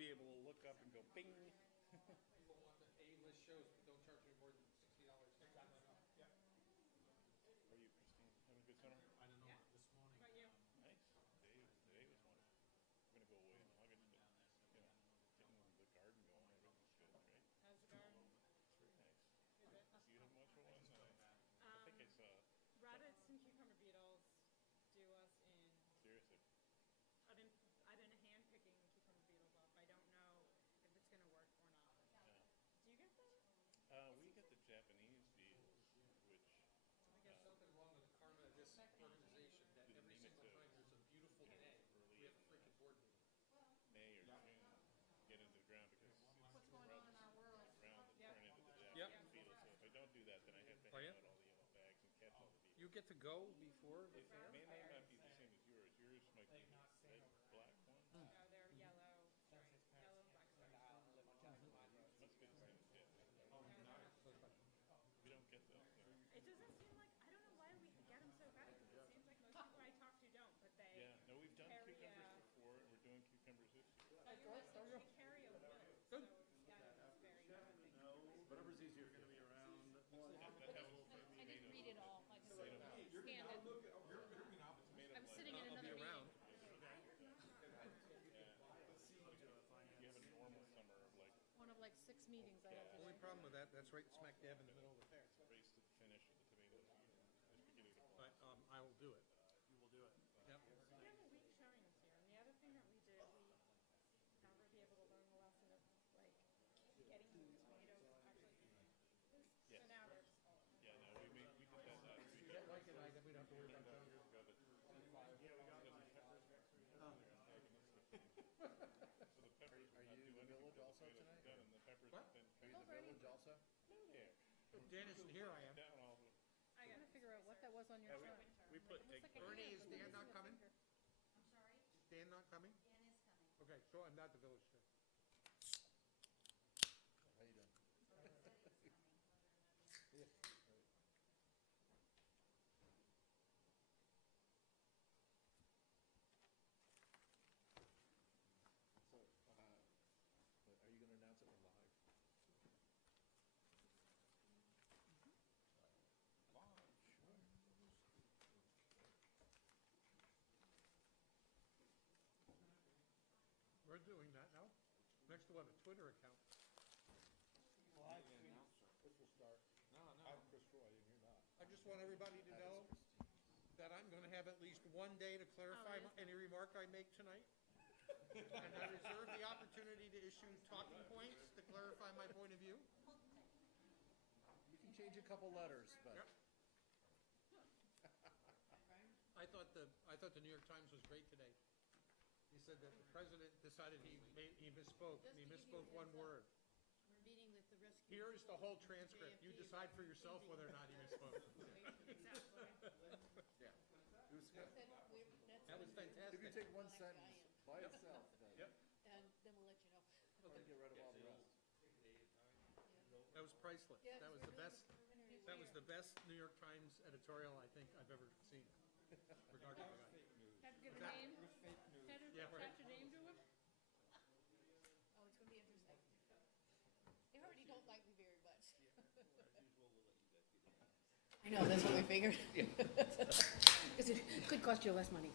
be able to look up and go bing. People want the A-list shows, but don't charge me more than $60. Exactly. Yeah. How are you, Christine? Having a good summer? I don't know, this morning. How about you? Nice. Today was wonderful. We're gonna go away in August, but getting the garden going, everything's good, right? How's the garden? It's very nice. Is it? Do you have much for one? I think I saw. Rabbits and cucumber beetles do us in. Seriously. I've been hand picking cucumber beetles off. I don't know if it's gonna work or not. Yeah. Do you get them? We get the Japanese beetles, which I guess Something wrong with the karma of this organization, that Do the every single nematodes time there's a beautiful day, we have a freaking board meeting. May or June get into the ground because What's going on in our world? ground that Yep. turn into the Yep. Japanese beetles. So if I don't do that, then I have to Oh, hang yeah? out all the yellow bags and catch all the beetles. You get to go before the It fair? may not be the same as yours. Yours might be red, black one. no, they're yellow stripes, yellow and black stripes. Must be the same as Japanese. We don't get those. It doesn't seem like I don't know why we get them so bad because it seems like most people I talk to don't, but they Yeah, no, we've done carry cucumbers before, and we're doing cucumbers this year. they carry a will. So yeah, it's very good. Whatever's easier for me around. I didn't read it all. I just scanned it. I'm sitting in I'll another be meeting. around. You have a normal summer of like One of like 6 meetings I have Only today. problem with that, that's right smack dab in the middle of the fair. race to the finish of the tomatoes. It's beginning to fall. But, I will do it. You will do it. Yep. We have a week showing this year, and the other thing that we did, we not really able to learn the lesson of like getting tomatoes actually. Yes. So now there's Yeah, no, we did that last week. Get like it, I, then we don't have to worry about Learned that. that years ago, but peppers actually they're antagonistic. So the peppers Are will not you do in the anything village till the also tomatoes are tonight? done, and the peppers What? then Are you in the village also? there. Dan isn't here, I am. Down all the I I'm gotta trying to figure out what that was on your chart. we put It looks like a Ernie, hand, is but Dan this not a coming? finger. I'm sorry, Is Dan not coming? Dan is coming. Okay, so I'm not the village chair. How you doing? So, are you gonna announce it live? We're doing that now. Next we'll have a Twitter account. Well, Chris will start. I'm Chris Roy, I didn't hear that. I just want everybody to know that I'm gonna have at least one day to clarify any remark I make tonight. And I reserve the opportunity to issue talking points to clarify my point of view. You can change a couple letters, but Yep. I thought the New York Times was great today. He said that the president decided he misspoke. Just to He give you misspoke a one heads up. word. We're meeting with the rescue. Here is the whole transcript. You decide for yourself whether or not he misspoke. exactly. yeah. It was good. That was If you fantastic. take one sentence by itself, then Yep. And then we'll let you know. try to get rid of all the rest. That was priceless. Yeah, That was the best. That was the best New York Times editorial I think I've ever seen regarding the guy. Have to give a That- name? Yeah, right. Attach a name to him? Oh, it's gonna be interesting. They already don't like me very much. I know, that's what we figured. 'Cause it could cost you less money.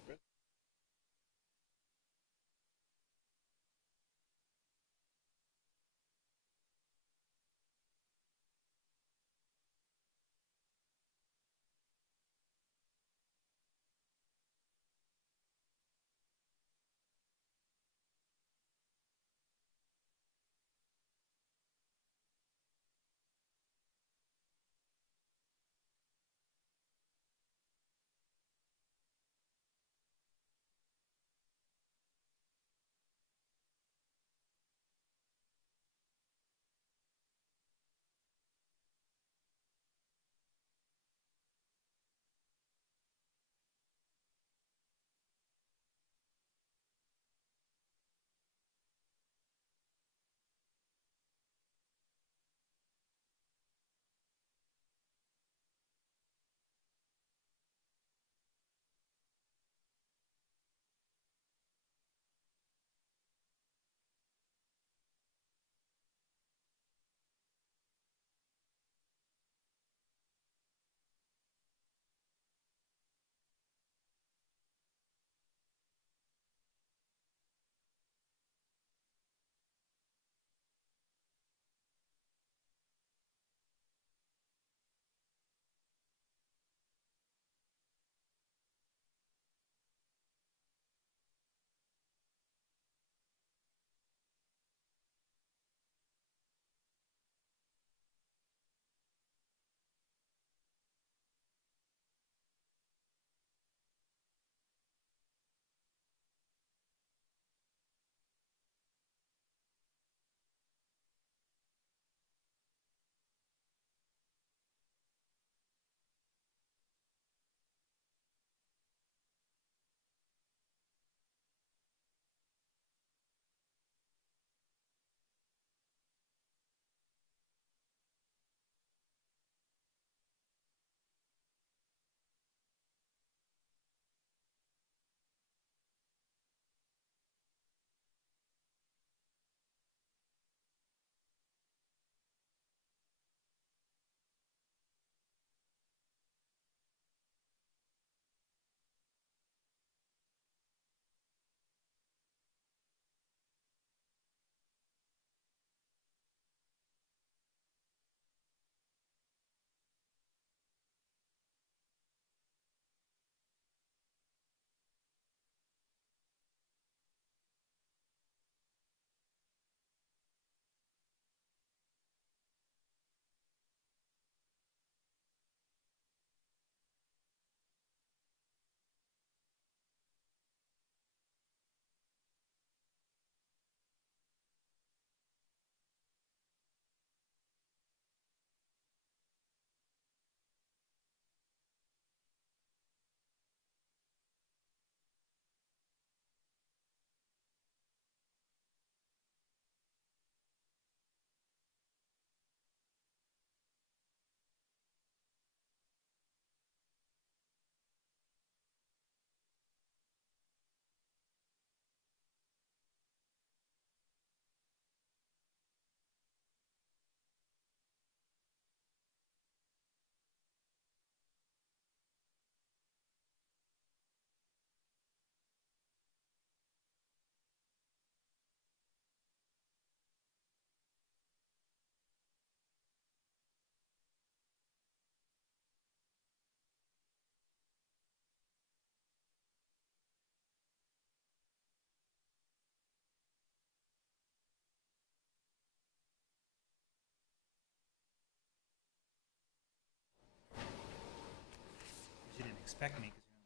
expect me, 'cause you know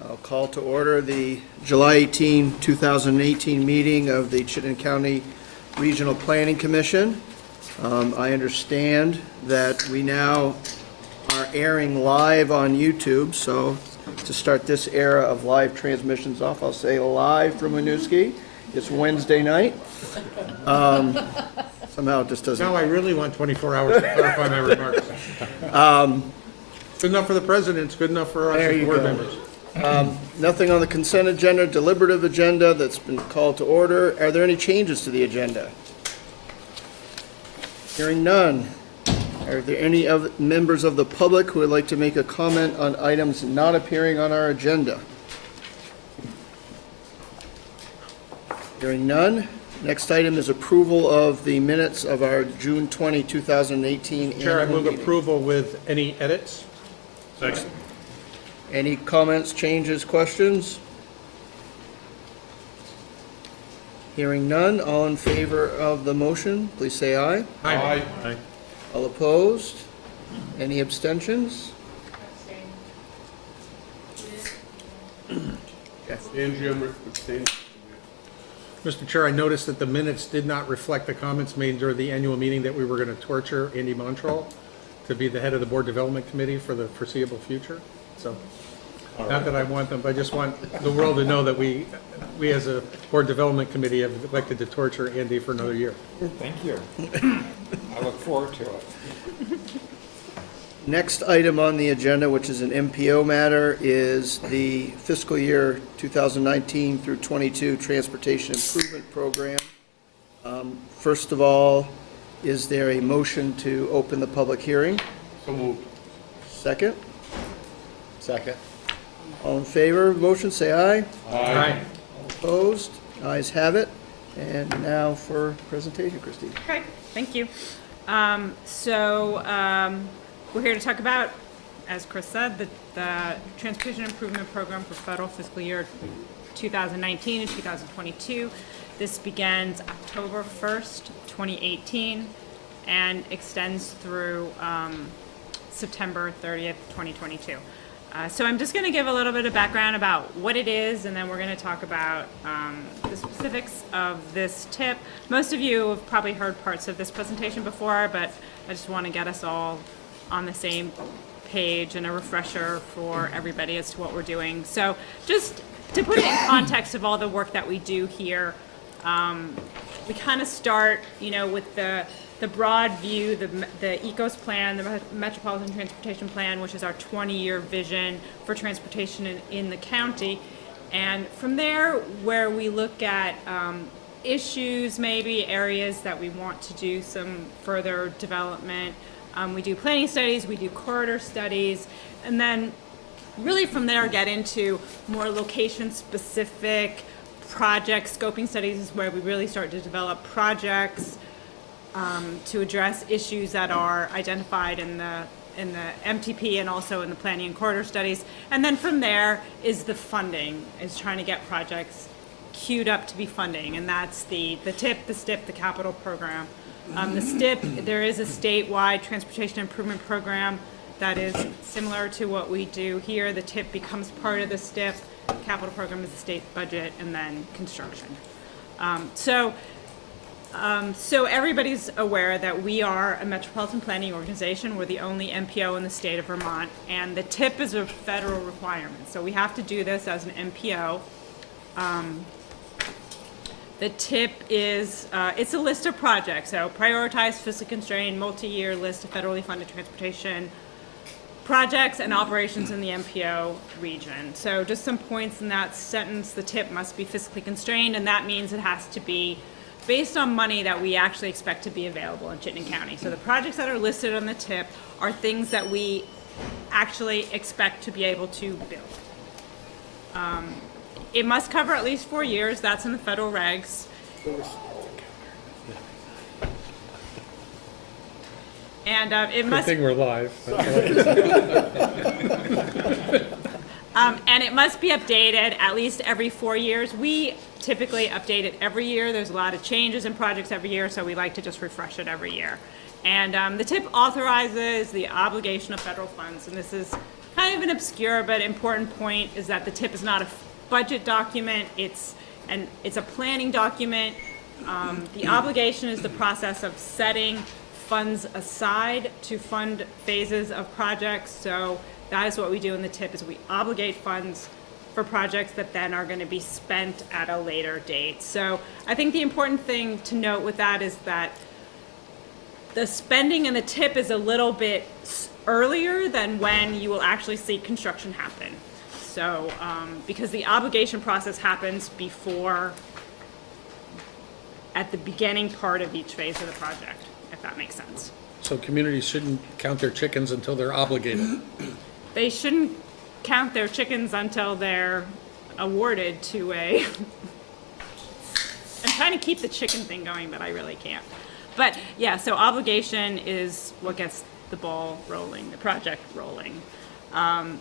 my name. I'll call to order the July 18, 2018 meeting of the Chittenden County Regional Planning Commission. I understand that we now are airing live on YouTube, so to start this era of live transmissions off, I'll say live from Winooski. It's Wednesday night. Somehow it just doesn't. Now I really want 24 hours to clarify my remarks. Good enough for the president, it's good enough for us There as you board go. members. Nothing on the consent agenda, deliberative agenda that's been called to order. Are there any changes to the agenda? Hearing none. Are there any members of the public who would like to make a comment on items not appearing on our agenda? Hearing none. Next item is approval of the minutes of our June 20, 2018 Chair, I annual move meeting. approval with any edits. Second. Any comments, changes, questions? Hearing none, all in favor of the motion, please say aye. Aye. All opposed? Any abstentions? Mr. Chair, I noticed that the minutes did not reflect the comments made during the annual meeting that we were going to torture Andy Montrell to be the head of the Board Development Committee for the foreseeable future. So, not that I want them, but I just want the world to know that we as a Board Development Committee have elected to torture Andy for another year. Thank you. I look forward to it. Next item on the agenda, which is an MPO matter, is the fiscal year 2019 through 22 Transportation Improvement Program. First of all, is there a motion to open the public hearing? So moved. Second? Second. All in favor of the motion, say aye. Aye. Opposed? Ayes have it. And now for presentation, Christine. Okay, thank you. We're here to talk about, as Chris said, the Transportation Improvement Program for federal fiscal year 2019 and 2022. This begins October 1st, 2018, and extends through September 30th, 2022. So I'm just going to give a little bit of background about what it is, and then we're going to talk about the specifics of this tip. Most of you have probably heard parts of this presentation before, but I just want to get us all on the same page and a refresher for everybody as to what we're doing. So just to put it in context of all the work that we do here, we kind of start, with the broad view, the ECOS plan, the Metropolitan Transportation Plan, which is our 20-year vision for transportation in the county. And from there, where we look at issues, maybe areas that we want to do some further development, we do planning studies, we do corridor studies, and then really from there get into more location-specific project scoping studies is where we really start to develop projects to address issues that are identified in the MTP and also in the planning and corridor studies. And then from there is the funding, is trying to get projects queued up to be funding, and that's the TIP, the STIP, the capital program. The STIP, there is a statewide transportation improvement program that is similar to what we do here. The TIP becomes part of the STIP. Capital program is the state budget, and then construction. So everybody's aware that we are a metropolitan planning organization. We're the only MPO in the state of Vermont, and the TIP is a federal requirement. So we have to do this as an MPO. The TIP is, it's a list of projects, so prioritized, fiscally constrained, multi-year list of federally funded transportation projects and operations in the MPO region. So just some points in that sentence, the TIP must be fiscally constrained, and that means it has to be based on money that we actually expect to be available in Chittenden County. So the projects that are listed on the TIP are things that we actually expect to be able to build. It must cover at least 4 years. That's in the federal regs. And it must. Good thing we're live. And it must be updated at least every 4 years. We typically update it every year. There's a lot of changes in projects every year, so we like to just refresh it every year. And the TIP authorizes the obligation of federal funds, and this is kind of an obscure but important point, is that the TIP is not a budget document, it's a planning document. The obligation is the process of setting funds aside to fund phases of projects. So that is what we do in the TIP, is we obligate funds for projects that then are going to be spent at a later date. So I think the important thing to note with that is that the spending in the TIP is a little bit earlier than when you will actually see construction happen. So, because the obligation process happens before, at the beginning part of each phase of the project, if that makes sense. So communities shouldn't count their chickens until they're obligated. They shouldn't count their chickens until they're awarded to a, I'm trying to keep the chicken thing going, but I really can't. But yeah, so obligation is what gets the ball rolling, the project rolling.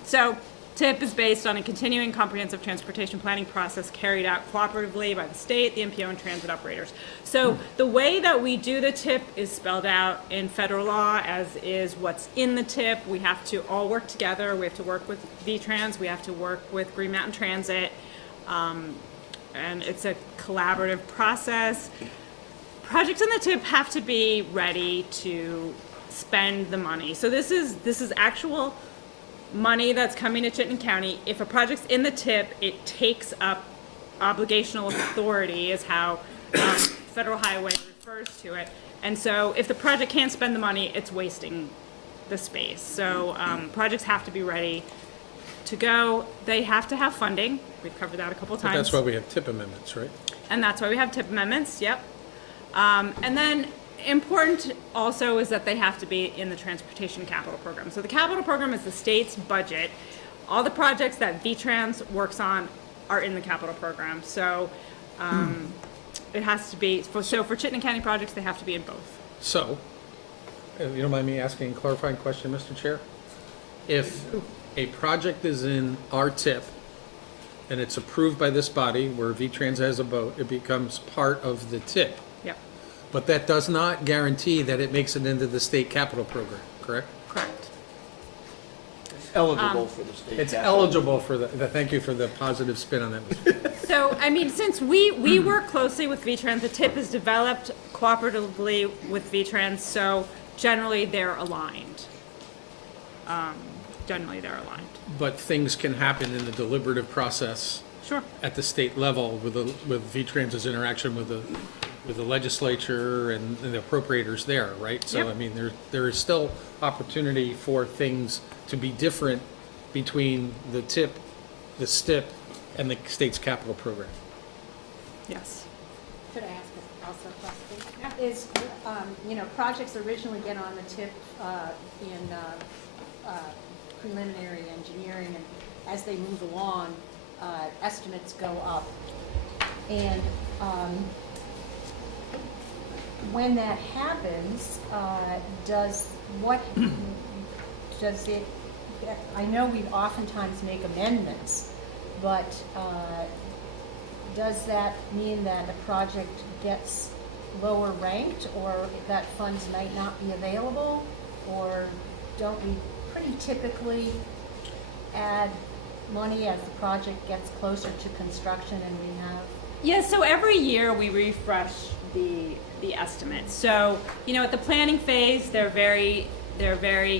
So TIP is based on a continuing comprehensive transportation planning process carried out cooperatively by the state, the MPO, and transit operators. So the way that we do the TIP is spelled out in federal law, as is what's in the TIP. We have to all work together. We have to work with VTrans. We have to work with Green Mountain Transit. And it's a collaborative process. Projects in the TIP have to be ready to spend the money. So this is actual money that's coming to Chittenden County. If a project's in the TIP, it takes up obligational authority, is how Federal Highway refers to it. And so if the project can't spend the money, it's wasting the space. So projects have to be ready to go. They have to have funding. We've covered that a couple times. But that's why we have TIP amendments, right? And that's why we have TIP amendments, yep. And then important also is that they have to be in the Transportation Capital Program. So the capital program is the state's budget. All the projects that VTrans works on are in the capital program. So it has to be, so for Chittenden County projects, they have to be in both. So, if you don't mind me asking a clarifying question, Mr. Chair? If a project is in our TIP and it's approved by this body where VTrans has a vote, it becomes part of the TIP. Yep, But that does not guarantee that it makes it into the state capital program, correct? correct. Eligible for the state. It's capital. eligible for the, thank you for the positive spin on that. So, I mean, since we work closely with VTrans, the TIP is developed cooperatively with VTrans, so generally they're aligned. Generally they're aligned. But things can happen in the deliberative process Sure. at the state level with VTrans's interaction with the legislature and the appropriators there, right? So, Yep. I mean, there is still opportunity for things to be different between the TIP, the STIP, and the state's capital program. Yes. Could I ask also a question? Is, projects originally get on the TIP in preliminary engineering, and as they move along, estimates go up. And when that happens, I know we oftentimes make amendments, but does that mean that the project gets lower ranked, or that funds might not be available? Or don't we pretty typically add money as the project gets closer to construction and we have? Yeah, so every year we refresh the estimates. So, at the planning phase, they're very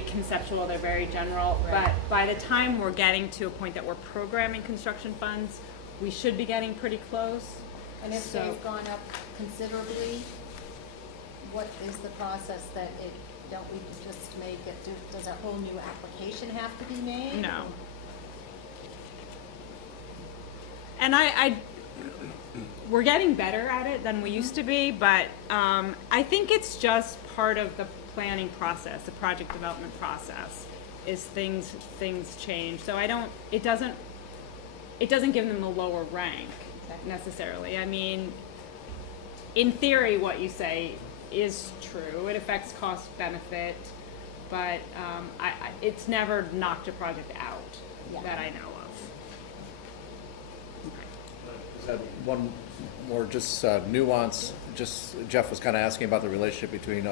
conceptual, they're very general, Right. but by the time we're getting to a point that we're programming construction funds, we should be getting pretty close. And if So- they've gone up considerably, what is the process that don't we just make it, does a whole new application have to be made? No. And we're getting better at it than we used to be, but I think it's just part of the planning process, the project development process, is things change. So it doesn't give them a lower rank necessarily. I mean, in theory, what you say is true. It affects cost benefit, but it's never knocked a project out Yeah. that I know of. One more just nuance, just Jeff was kind of asking about the relationship between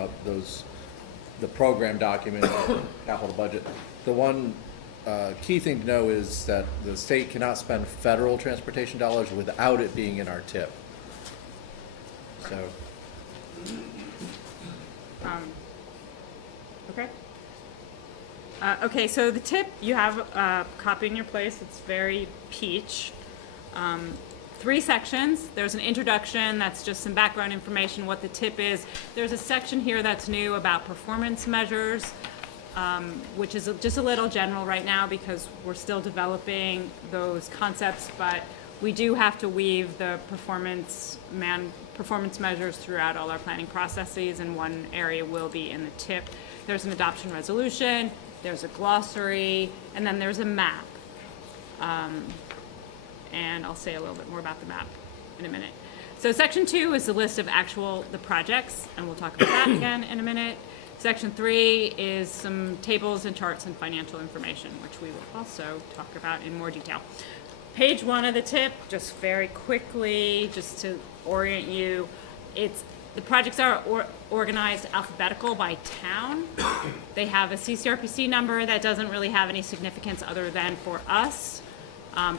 the program document and capital budget. The one key thing to know is that the state cannot spend federal transportation dollars without it being in our tip. So. Okay. Okay, so the tip, you have a copy in your place. It's very peach. 3 sections. There's an introduction, that's just some background information, what the tip is. There's a section here that's new about performance measures, which is just a little general right now because we're still developing those concepts, but we do have to weave the performance measures throughout all our planning processes, and one area will be in the tip. There's an adoption resolution, there's a glossary, and then there's a map. And I'll say a little bit more about the map in a minute. So section 2 is the list of the projects, and we'll talk about that again in a minute. Section 3 is some tables and charts and financial information, which we will also talk about in more detail. Page 1 of the tip, just very quickly, just to orient you, the projects are organized alphabetical by town. They have a CCRPC number that doesn't really have any significance other than for us.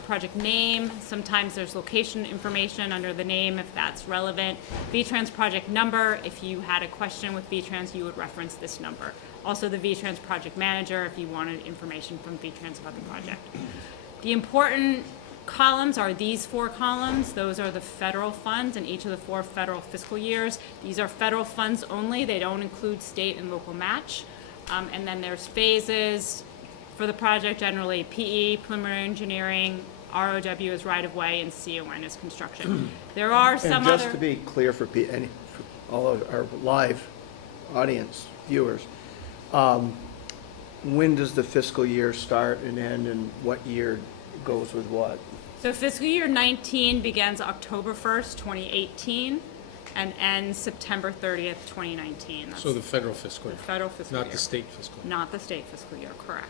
Project name, sometimes there's location information under the name if that's relevant. VTrans project number, if you had a question with VTrans, you would reference this number. Also the VTrans project manager if you wanted information from VTrans about the project. The important columns are these 4 columns. Those are the federal funds in each of the 4 federal fiscal years. These are federal funds only. They don't include state and local match. And then there's phases for the project, generally PE, preliminary engineering, ROW is right-of-way, and CON is construction. There are some other... And just to be clear for all of our live audience, viewers, when does the fiscal year start and end, and what year goes with what? So fiscal year 19 begins October 1st, 2018, and ends September 30th, 2019. That's So the federal fiscal year, federal fiscal year. not the state fiscal year. Not the state fiscal year, correct.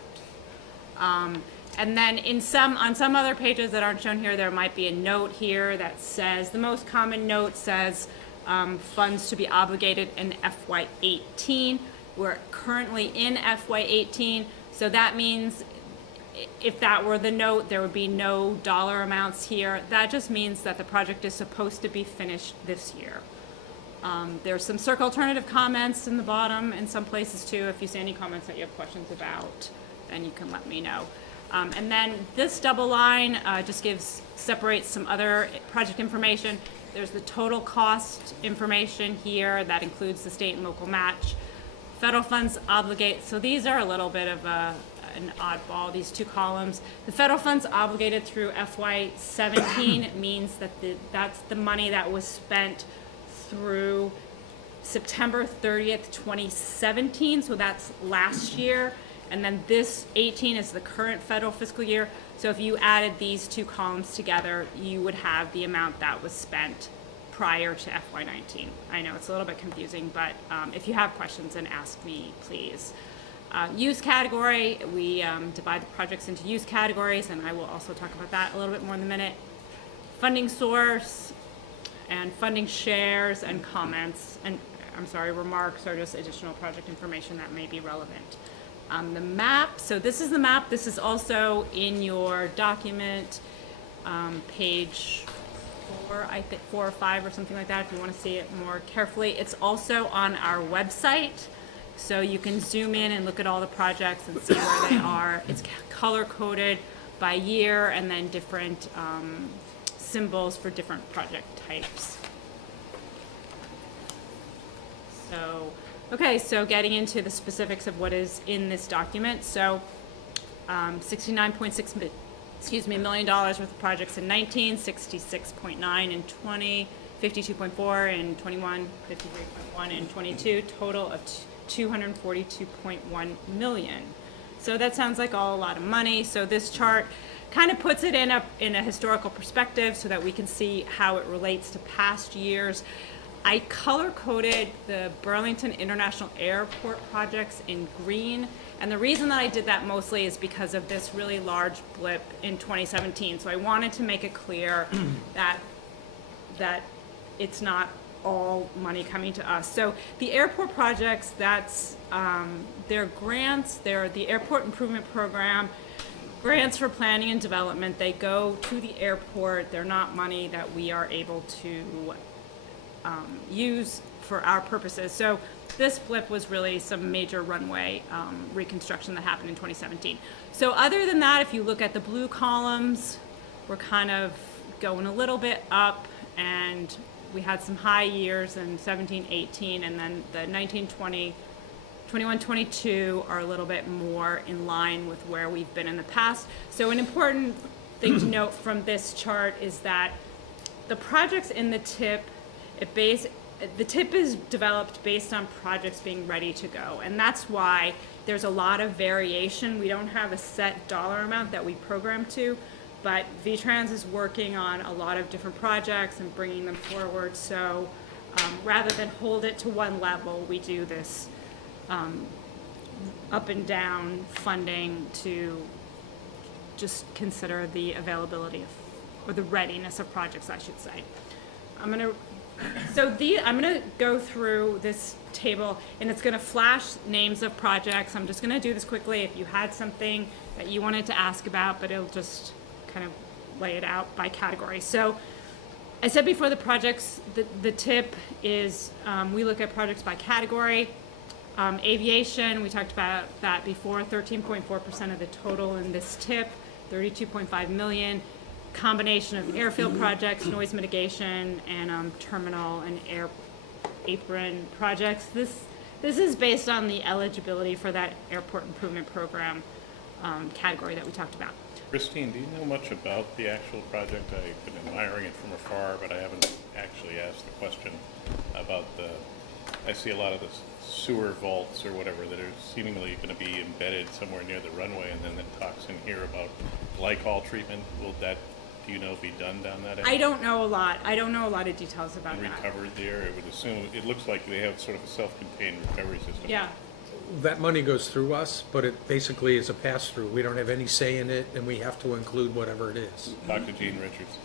And then on some other pages that aren't shown here, there might be a note here that says, the most common note says funds to be obligated in FY18. We're currently in FY18, so that means if that were the note, there would be no dollar amounts here. That just means that the project is supposed to be finished this year. There's some circle alternative comments in the bottom in some places too. If you see any comments that you have questions about, then you can let me know. And then this double line just separates some other project information. There's the total cost information here that includes the state and local match. Federal funds obligate, so these are a little bit of an oddball, these 2 columns. The federal funds obligated through FY17 means that that's the money that was spent through September 30th, 2017, so that's last year. And then this 18 is the current federal fiscal year. So if you added these 2 columns together, you would have the amount that was spent prior to FY19. I know it's a little bit confusing, but if you have questions, then ask me, please. Use category, we divide the projects into use categories, and I will also talk about that a little bit more in a minute. Funding source and funding shares and comments, and remarks are just additional project information that may be relevant. The map, so this is the map. This is also in your document, page 4, I think 4 or 5 or something like that, if you want to see it more carefully. It's also on our website, so you can zoom in and look at all the projects and see where they are. It's color-coded by year and then different symbols for different project types. So, okay, so getting into the specifics of what is in this document. So, $69.6 million worth of projects in 19, 66.9 in 20, 52.4 in 21, 53.1 in 22, total of 242.1 million. So that sounds like a lot of money. So this chart kind of puts it in a historical perspective so that we can see how it relates to past years. I color-coded the Burlington International Airport projects in green, and the reason that I did that mostly is because of this really large blip in 2017. So I wanted to make it clear that that it's not all money coming to us. So the airport projects, that's, they're grants, they're the Airport Improvement Program, grants for planning and development. They go to the airport. They're not money that we are able to use for our purposes. So this blip was really some major runway reconstruction that happened in 2017. So other than that, if you look at the blue columns, we're kind of going a little bit up, and we had some high years in 17, 18, and then the 19, 20, 21, 22 are a little bit more in line with where we've been in the past. So an important thing to note from this chart is that the projects in the TIP, the TIP is developed based on projects being ready to go, and that's why there's a lot of variation. We don't have a set dollar amount that we program to, but VTrans is working on a lot of different projects and bringing them forward. So rather than hold it to one level, we do this up and down funding to just consider the availability of, or the readiness of projects, I should say. I'm gonna go through this table, and it's gonna flash names of projects. I'm just gonna do this quickly. If you had something that you wanted to ask about, but it'll just kind of lay it out by category. So I said before, the projects, the TIP is, we look at projects by category. Aviation, we talked about that before, 13.4% of the total in this TIP, 32.5 million. Combination of airfield projects, noise mitigation, and terminal and air apron projects. This is based on the eligibility for that airport improvement program category that we talked about. Christine, do you know much about the actual project? I've been admiring it from afar, but I haven't actually asked the question about I see a lot of the sewer vaults or whatever that are seemingly going to be embedded somewhere near the runway, and then it talks in here about glycol treatment. Will that, do you know, be done down that end? I don't know a lot. I don't know a lot of details about And that. recovered there? I would assume, it looks like they have sort of a self-contained recovery system. Yeah. That money goes through us, but it basically is a pass-through. We don't have any say in it, and we have to include whatever it is. Talk to Gene Richards.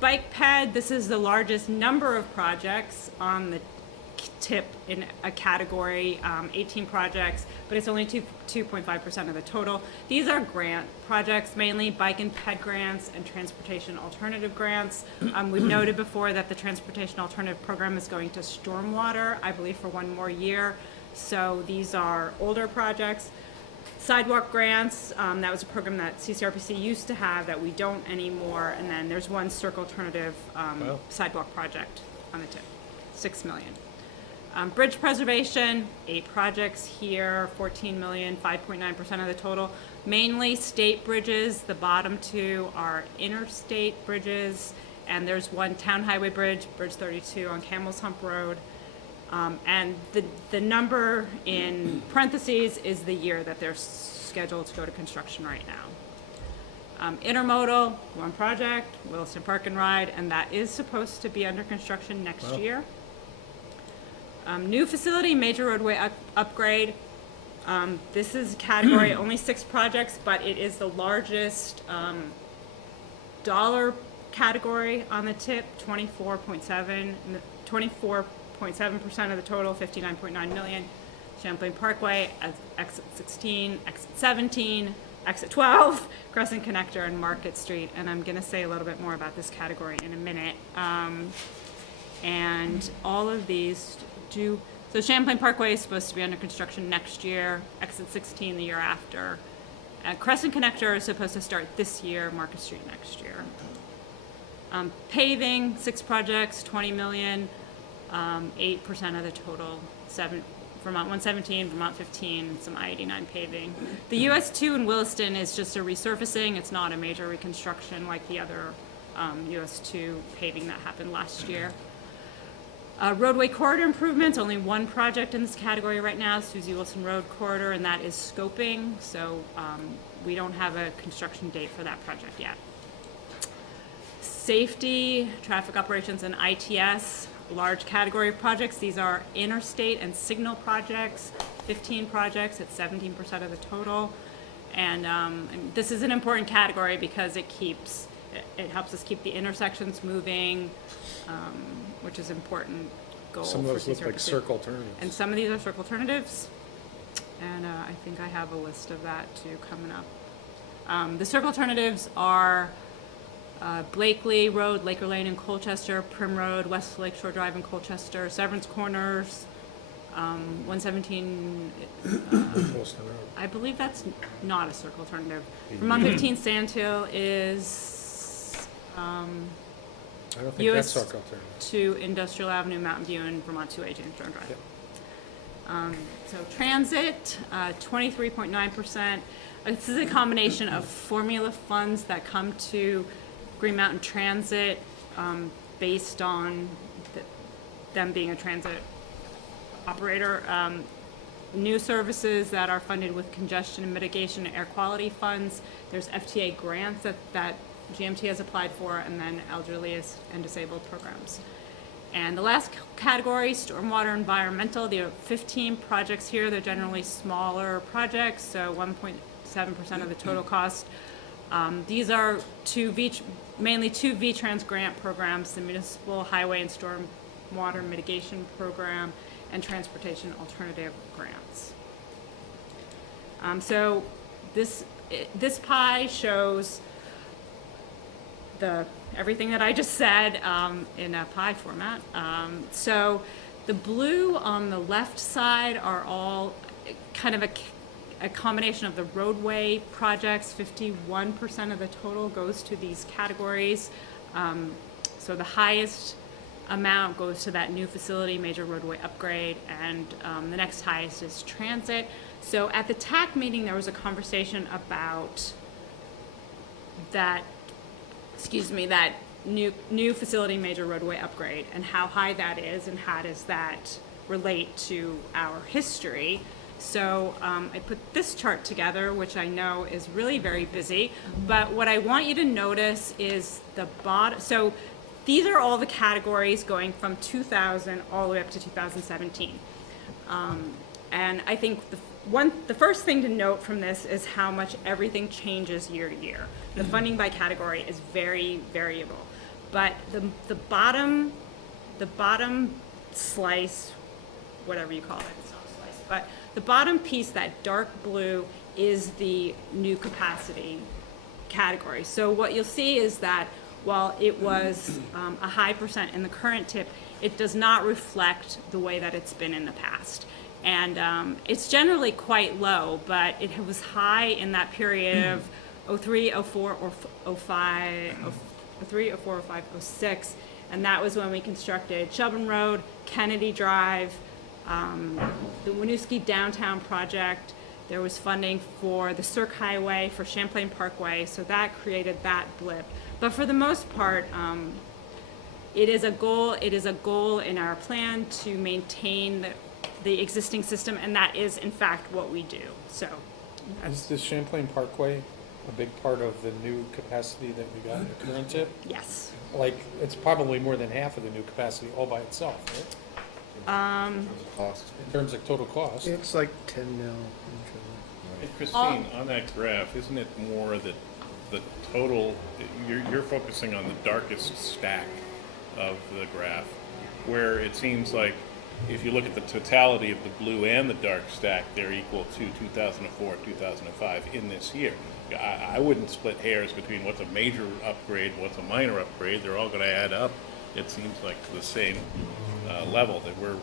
Bike ped, this is the largest number of projects on the TIP in a category, 18 projects, but it's only 2.5% of the total. These are grant projects, mainly bike and ped grants and transportation alternative grants. We've noted before that the transportation alternative program is going to Stormwater, I believe, for one more year. So these are older projects. Sidewalk grants, that was a program that CCRPC used to have that we don't anymore. And then there's one circle alternative sidewalk project on the TIP, 6 million. Bridge preservation, 8 projects here, 14 million, 5.9% of the total. Mainly state bridges. The bottom 2 are interstate bridges, and there's one town highway bridge, Bridge 32 on Camel's Hump Road. And the number in parentheses is the year that they're scheduled to go to construction right now. Intermodal, 1 project, Williston Park and Ride, and that is supposed to be under construction next year. New facility, major roadway upgrade. This is category only 6 projects, but it is the largest dollar category on the TIP, 24.7% of the total, 59.9 million. Champlain Parkway, exit 16, exit 17, exit 12, Crescent Connector, and Market Street. And I'm gonna say a little bit more about this category in a minute. And all of these so Champlain Parkway is supposed to be under construction next year, exit 16 the year after. Crescent Connector is supposed to start this year, Market Street next year. Paving, 6 projects, 20 million, 8% of the total, Vermont 117, Vermont 15, some I-89 paving. The US 2 in Williston is just a resurfacing. It's not a major reconstruction like the other US 2 paving that happened last year. Roadway corridor improvements, only 1 project in this category right now, Susie Wilson Road Corridor, and that is scoping, so we don't have a construction date for that project yet. Safety, traffic operations, and ITS, large category of projects. These are interstate and signal projects, 15 projects at 17% of the total. And this is an important category because it keeps It helps us keep the intersections moving, which is important goal Some of for those look like CSRPC. circle alternatives. And some of these are circle alternatives, and I think I have a list of that too coming up. The circle alternatives are Blakely Road, Laker Lane in Colchester, Prim Road, West Lakeshore Drive in Colchester, Severance Corners, 117, Holston Road. I believe that's not a circle alternative. Vermont 15 Sandhill is I don't think that's US circle alternative. to Industrial Avenue, Mountain View, and Vermont 2A James Jordan Drive. Yep. So transit, 23.9%. This is a combination of formula funds that come to Green Mountain Transit based on them being a transit operator. New services that are funded with congestion and mitigation and air quality funds. There's FTA grants that GMT has applied for, and then elderly and disabled programs. And the last category, Stormwater Environmental. There are 15 projects here. They're generally smaller projects, so 1.7% of the total cost. These are mainly two VTrans grant programs, the Municipal Highway and Stormwater Mitigation Program and Transportation Alternative Grants. So this pie shows everything that I just said in a pie format. So the blue on the left side are all kind of a combination of the roadway projects. 51% of the total goes to these categories. So the highest amount goes to that new facility, major roadway upgrade, and the next highest is transit. So at the TAC meeting, there was a conversation about that new facility, major roadway upgrade, and how high that is, and how does that relate to our history. So I put this chart together, which I know is really very busy, but what I want you to notice is the bottom. So these are all the categories going from 2000 all the way up to 2017. And I think the first thing to note from this is how much everything changes year to year. The funding by category is very variable. But the bottom slice, whatever you call it, it's not a slice, but the bottom piece, that dark blue, is the new capacity category. So what you'll see is that while it was a high percent in the current tip, it does not reflect the way that it's been in the past. And it's generally quite low, but it was high in that period of 03, 04, or 05, 03, 04, 05, 06, and that was when we constructed Shelburne Road, Kennedy Drive, the Winooski Downtown Project. There was funding for the Cirque Highway, for Champlain Parkway, so that created that blip. But for the most part, it is a goal in our plan to maintain the existing system, and that is in fact what we do. So Is the Champlain Parkway a big part of the new capacity that we got in the current tip? yes. Like, it's probably more than half of the new capacity all by itself, right? Cost. In terms of total cost. It's like 10 mil. Hey, Christine, on that graph, isn't it more that the total, you're focusing on the darkest stack of the graph, where it seems like if you look at the totality of the blue and the dark stack, they're equal to 2004, 2005 in this year. I wouldn't split hairs between what's a major upgrade, what's a minor upgrade. They're all going to add up, it seems like, to the same level, that we're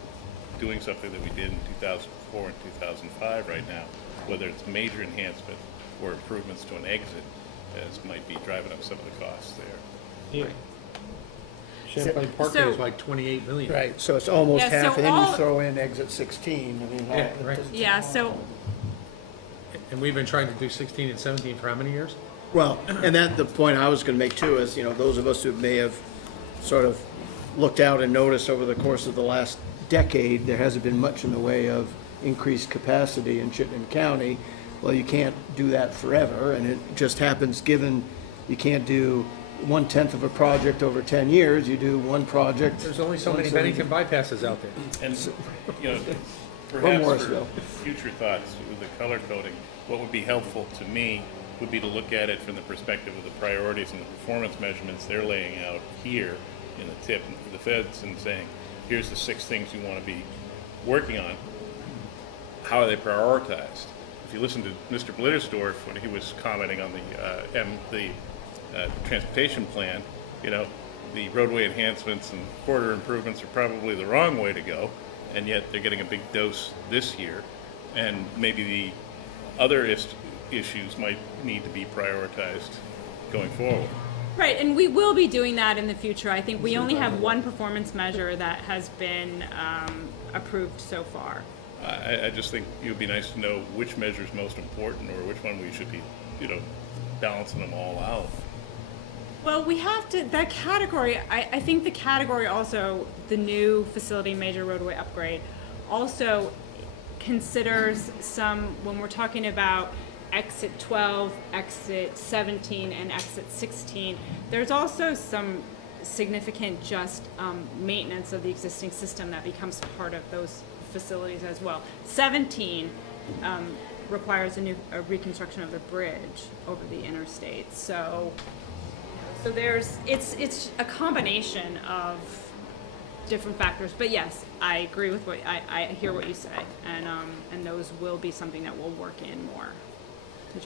doing something that we did in 2004 and 2005 right now, whether it's major enhancement or improvements to an exit, as might be driving up some of the costs there. Yeah. Champlain Parkway So- is like 28 million. Right, so it's almost Yeah, so half, and then you all- throw in exit 16. I mean, Yeah, right. Yeah, so And we've been trying to do 16 and 17 for how many years? Well, and that, the point I was gonna make too is, those of us who may have sort of looked out and noticed over the course of the last decade, there hasn't been much in the way of increased capacity in Chittenden County. Well, you can't do that forever, and it just happens, given you can't do 1/10 of a project over 10 years, you do one project. There's only so many once Bennington bypasses out there. And, perhaps for Morrisville. future thoughts with the color coding, what would be helpful to me would be to look at it from the perspective of the priorities and the performance measurements they're laying out here in the tip for the feds and saying, here's the 6 things you want to be working on. How are they prioritized? If you listen to Mr. Blittersdorf when he was commenting on the transportation plan, you know, the roadway enhancements and corridor improvements are probably the wrong way to go, and yet they're getting a big dose this year, and maybe the other issues might need to be prioritized going forward. Right, and we will be doing that in the future. I think we only have one performance measure that has been approved so far. I just think it would be nice to know which measure is most important, or which one we should be, you know, balancing them all out. Well, we have to, that category, I think the category also, the new facility major roadway upgrade, also considers some, when we're talking about exit 12, exit 17, and exit 16, there's also some significant just maintenance of the existing system that becomes part of those facilities as well. 17 requires a reconstruction of the bridge over the interstate. So there's, it's a combination of different factors, but yes, I agree with what, I hear what you say, and those will be something that we'll work in more.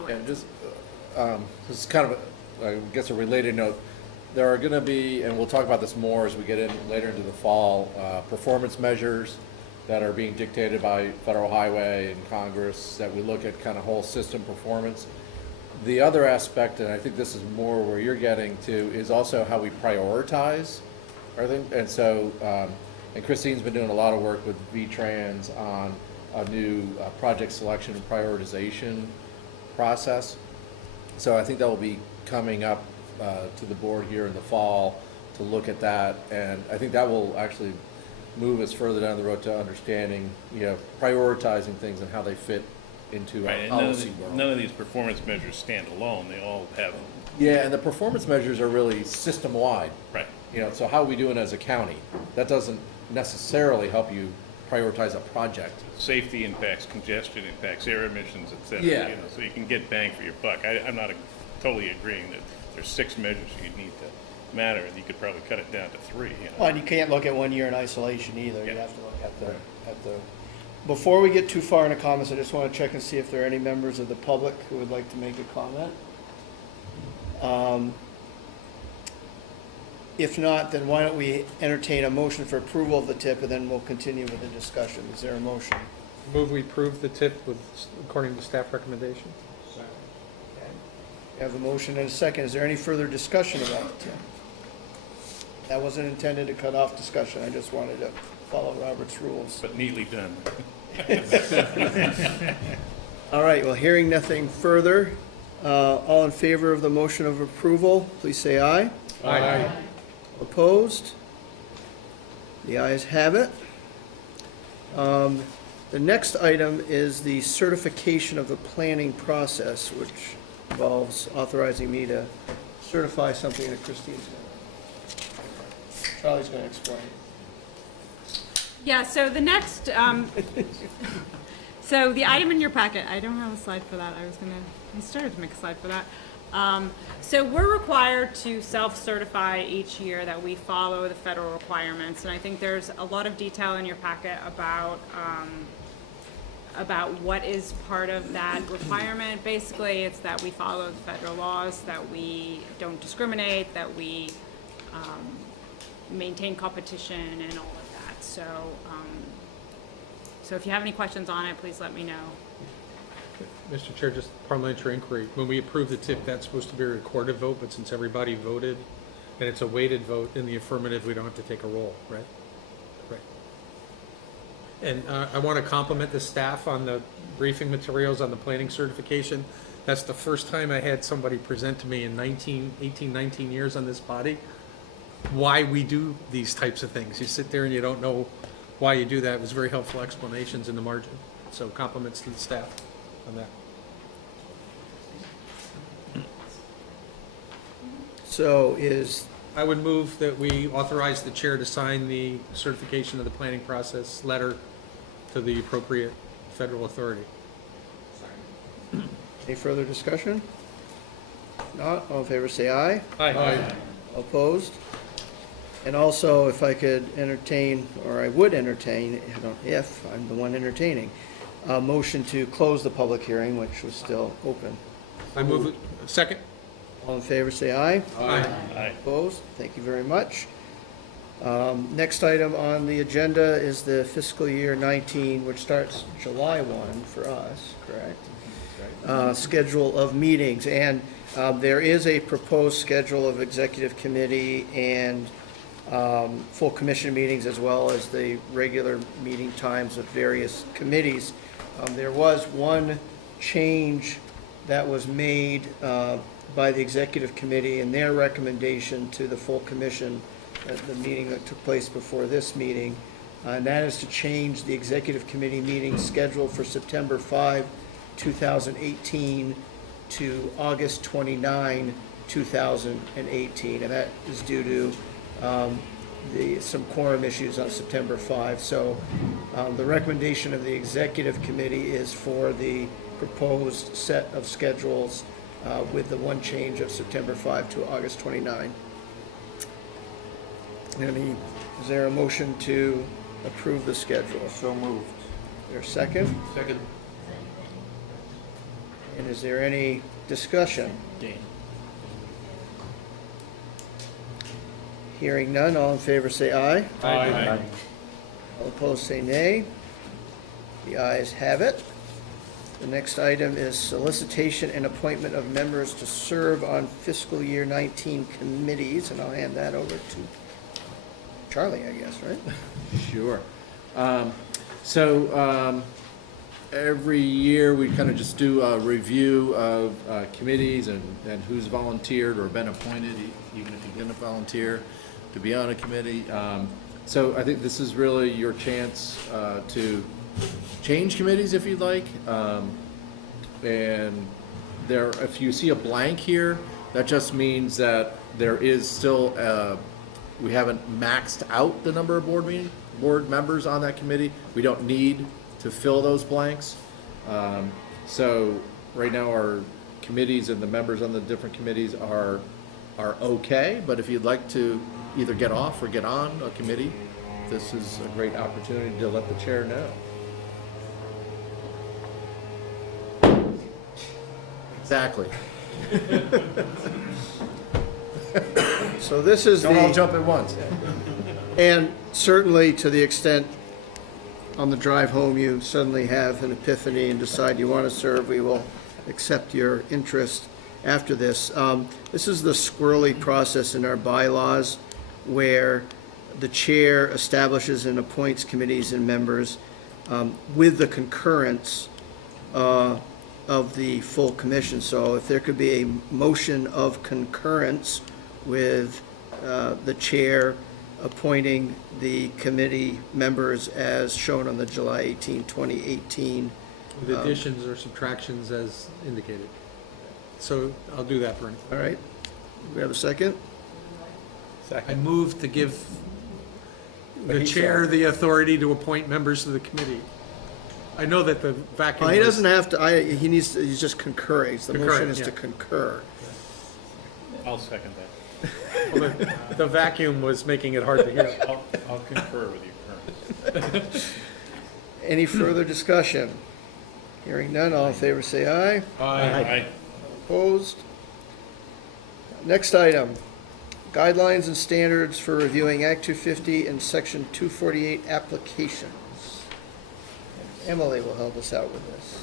And just, this is kind of, I guess, a related note. There are going to be, and we'll talk about this more as we get in later into the fall, performance measures that are being dictated by Federal Highway and Congress that we look at kind of whole system performance. The other aspect, and I think this is more where you're getting to, is also how we prioritize everything. And so, and Christine's been doing a lot of work with VTrans on a new project selection and prioritization process. So I think that will be coming up to the board here in the fall to look at that, and I think that will actually move us further down the road to understanding, you know, prioritizing things and how they fit into our And policy world. none of these performance measures stand alone. They all have, Yeah, and the performance measures are really system-wide. right. You know, so how are we doing as a county? That doesn't necessarily help you prioritize a project. Safety impacts, congestion impacts, air emissions, et cetera. Yeah. You know, so you can get bang for your buck. I'm not totally agreeing that there's 6 measures you need to matter, and you could probably cut it down to 3. You know? Well, and you can't look at one year in isolation either. You Yeah. have to look at the. Before we get too far into comments, I just want to check and see if there are any members of the public who would like to make a comment. If not, then why don't we entertain a motion for approval of the tip, and then we'll continue with the discussion. Is there a motion? Move we approve the tip with, according to staff recommendation. We have a motion and a second. Is there any further discussion about the tip? That wasn't intended to cut off discussion. I just wanted to follow Robert's rules. But neatly done. All right, well, hearing nothing further, all in favor of the motion of approval, please say aye. Aye. Opposed? The ayes have it. The next item is the certification of the planning process, which involves authorizing me to certify something that Christine's going to, Charlie's going to explain. Yeah, so the next, so the item in your packet, I don't have a slide for that. I started to make a slide for that. So we're required to self-certify each year that we follow the federal requirements, and I think there's a lot of detail in your packet about what is part of that requirement. Basically, it's that we follow the federal laws, that we don't discriminate, that we maintain competition and all of that. So, so if you have any questions on it, please let me know. Mr. Chair, just parliamentary inquiry. When we approve the tip, that's supposed to be a recorded vote, but since everybody voted, and it's a weighted vote in the affirmative, we don't have to take a roll, right? Right. And I want to compliment the staff on the briefing materials on the planning certification. That's the first time I had somebody present to me in 18, 19 years on this body why we do these types of things. You sit there and you don't know why you do that. It was very helpful explanations in the margin. So compliments to the staff on that. So is, I would move that we authorize the chair to sign the certification of the planning process letter to the appropriate federal authority. any further discussion? Not, all in favor say aye. Aye. Opposed? And also, if I could entertain, or I would entertain, if I'm the one entertaining, a motion to close the public hearing, which was still open. I move it. Second? All in favor, say aye. Aye. Aye. Opposed? Thank you very much. Next item on the agenda is the fiscal year 19, which starts July 1 for us, correct? Schedule of meetings, and there is a proposed schedule of executive committee and full commission meetings, as well as the regular meeting times of various committees. There was one change that was made by the executive committee in their recommendation to the full commission at the meeting that took place before this meeting, and that is to change the executive committee meeting scheduled for September 5, 2018 to August 29, 2018, and that is due to some quorum issues on September 5. So the recommendation of the executive committee is for the proposed set of schedules with the one change of September 5 to August 29. Is there a motion to approve the schedule? So moved. Is there a second? Second. And is there any discussion? Hearing none, all in favor say aye. Aye. All opposed say nay. The ayes have it. The next item is solicitation and appointment of members to serve on fiscal year 19 committees, and I'll hand that over to Charlie, I guess, right? Sure. Every year, we kind of just do a review of committees and who's volunteered or been appointed, even if you didn't volunteer, to be on a committee. So I think this is really your chance to change committees if you'd like. And if you see a blank here, that just means that there is still we haven't maxed out the number of board members on that committee. We don't need to fill those blanks. So right now our committees and the members on the different committees are okay, but if you'd like to either get off or get on a committee, this is a great opportunity to let the chair know. Exactly. So this is Don't all the, jump at once. and certainly to the extent on the drive home you suddenly have an epiphany and decide you want to serve, we will accept your interest after this. This is the squirrely process in our bylaws where the chair establishes and appoints committees and members with the concurrence of the full commission. So if there could be a motion of concurrence with the chair appointing the committee members as shown on the July 18, 2018. With additions or subtractions as indicated. So I'll do that, Bernie. All right. We have a second? I move to give the chair the authority to appoint members to the committee. I know that the vacuum. He was- doesn't have to, he's just concurring. The motion Concurring, is to yeah. concur. I'll second that. Well, the vacuum was making it hard to hear. I'll concur with you, Colonel. Any further discussion? Hearing none, all in favor say aye. Aye. Opposed? Next item, guidelines and standards for reviewing Act 250 and Section 248 applications. Emily will help us out with this.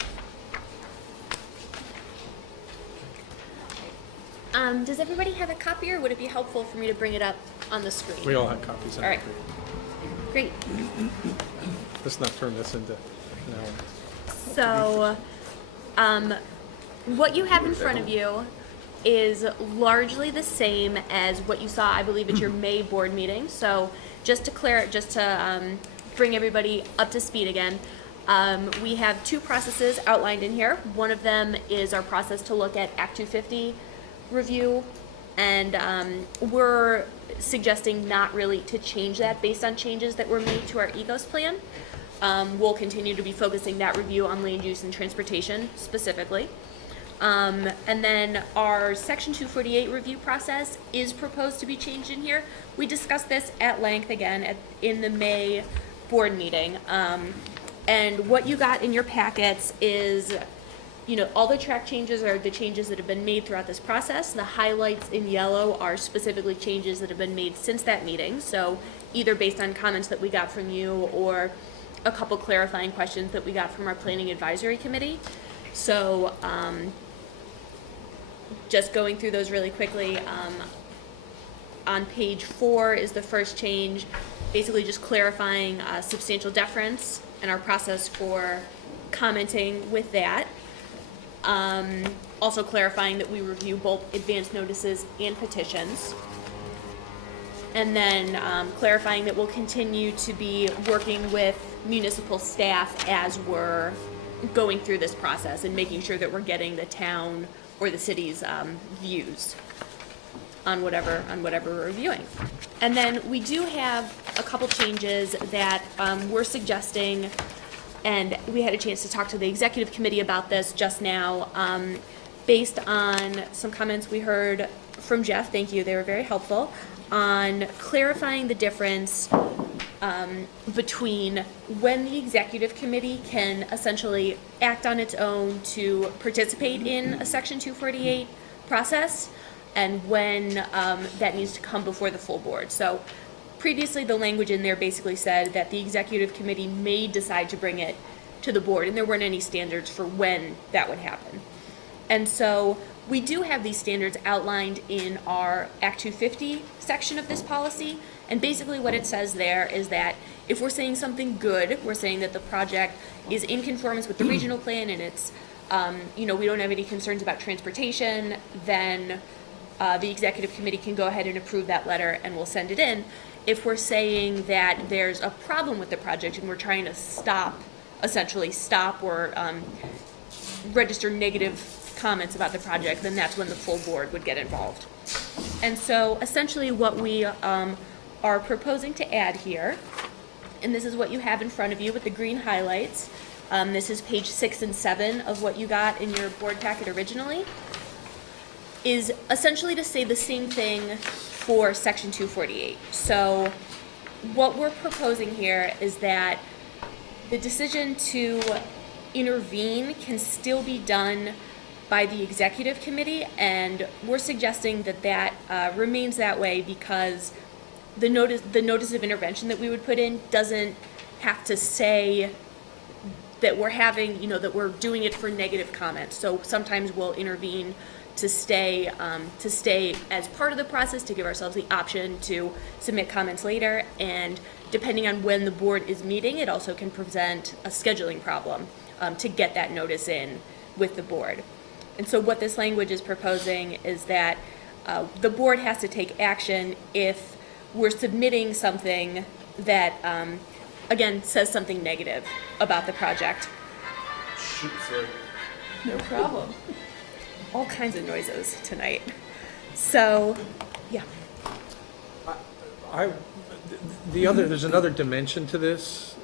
Does everybody have a copy, or would it be helpful for me to bring it up on the screen? We all have copies. All right. Great. Let's not turn this into, So, what you have in front of you is largely the same as what you saw, I believe, at your May board meeting. So, just to bring everybody up to speed again, we have two processes outlined in here. One of them is our process to look at Act 250 review, and we're suggesting not really to change that based on changes that were made to our EGOS plan. We'll continue to be focusing that review on land use and transportation specifically. And then our Section 248 review process is proposed to be changed in here. We discussed this at length again in the May board meeting. And what you got in your packets is, all the track changes are the changes that have been made throughout this process. The highlights in yellow are specifically changes that have been made since that meeting. So either based on comments that we got from you or a couple clarifying questions that we got from our Planning Advisory Committee. So, just going through those really quickly, on page 4 is the first change, basically just clarifying substantial deference and our process for commenting with that. Also clarifying that we review both advance notices and petitions. And then clarifying that we'll continue to be working with municipal staff as we're going through this process and making sure that we're getting the town or the city's views on whatever we're reviewing. And then we do have a couple changes that we're suggesting, and we had a chance to talk to the executive committee about this just now, based on some comments we heard from Jeff. Thank you, they were very helpful, on clarifying the difference between when the executive committee can essentially act on its own to participate in a Section 248 process and when that needs to come before the full board. So previously the language in there basically said that the executive committee may decide to bring it to the board, and there weren't any standards for when that would happen. And so we do have these standards outlined in our Act 250 section of this policy, and basically what it says there is that if we're saying something good, we're saying that the project is in conformance with the regional plan and it's, we don't have any concerns about transportation, then the executive committee can go ahead and approve that letter and we'll send it in. If we're saying that there's a problem with the project and we're trying to stop or register negative comments about the project, then that's when the full board would get involved. And so essentially what we are proposing to add here, and this is what you have in front of you with the green highlights. This is page 6 and 7 of what you got in your board packet originally, is essentially to say the same thing for Section 248. So what we're proposing here is that the decision to intervene can still be done by the executive committee, and we're suggesting that remains that way because the notice of intervention that we would put in doesn't have to say that we're having, that we're doing it for negative comments. So sometimes we'll intervene to stay as part of the process, to give ourselves the option to submit comments later, and depending on when the board is meeting, it also can present a scheduling problem to get that notice in with the board. And so what this language is proposing is that the board has to take action if we're submitting something that, again, says something negative about the project. Shoot, sorry. No problem. All kinds of noises tonight. So, yeah. There's another dimension to this,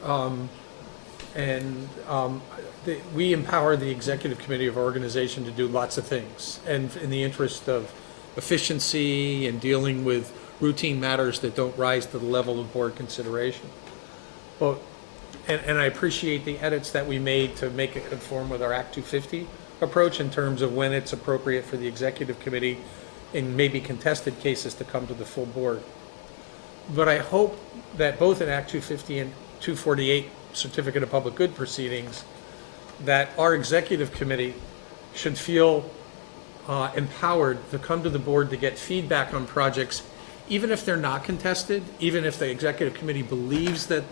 we empower the executive committee of our organization to do lots of things, and in the interest of efficiency and dealing with routine matters that don't rise to the level of board consideration. Well, and I appreciate the edits that we made to make it conform with our Act 250 approach in terms of when it's appropriate for the executive committee in maybe contested cases to come to the full board. But I hope that both in Act 250 and 248 Certificate of Public Good proceedings, that our executive committee should feel empowered to come to the board to get feedback on projects, even if they're not contested, even if the executive committee believes that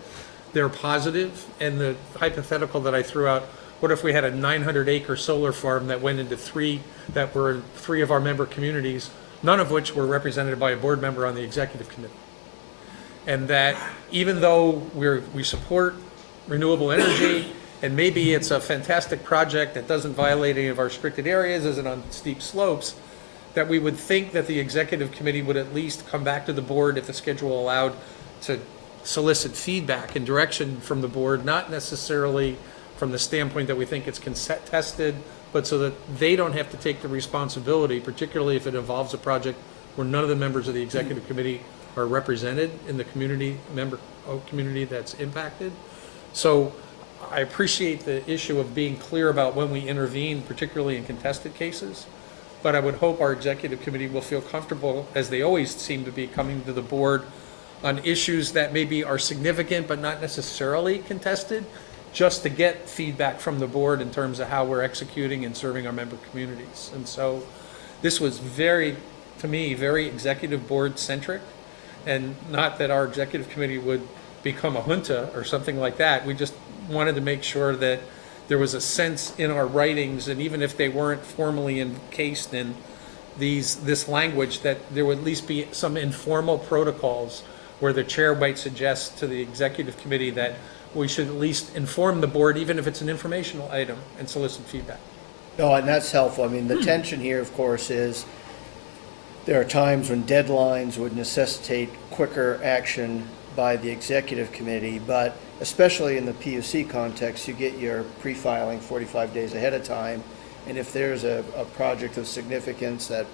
they're positive. And the hypothetical that I threw out, what if we had a 900-acre solar farm that went into three of our member communities, none of which were represented by a board member on the executive committee? And that even though we support renewable energy, and maybe it's a fantastic project that doesn't violate any of our restricted areas, isn't on steep slopes, that we would think that the executive committee would at least come back to the board if the schedule allowed to solicit feedback and direction from the board, not necessarily from the standpoint that we think it's contested but so that they don't have to take the responsibility, particularly if it involves a project where none of the members of the executive committee are represented in the community that's impacted. So I appreciate the issue of being clear about when we intervene, particularly in contested cases. But I would hope our executive committee will feel comfortable, as they always seem to be, coming to the board on issues that maybe are significant but not necessarily contested, just to get feedback from the board in terms of how we're executing and serving our member communities. And so this was to me, very executive board centric, and not that our executive committee would become a junta or something like that. We just wanted to make sure that there was a sense in our writings, and even if they weren't formally encased in this language, that there would at least be some informal protocols where the chair might suggest to the executive committee that we should at least inform the board, even if it's an informational item, and solicit feedback. No, and that's helpful. I mean, the tension here, of course, is there are times when deadlines would necessitate quicker action by the executive committee, but especially in the PUC context, you get your pre-filing 45 days ahead of time, and if there's a project of significance that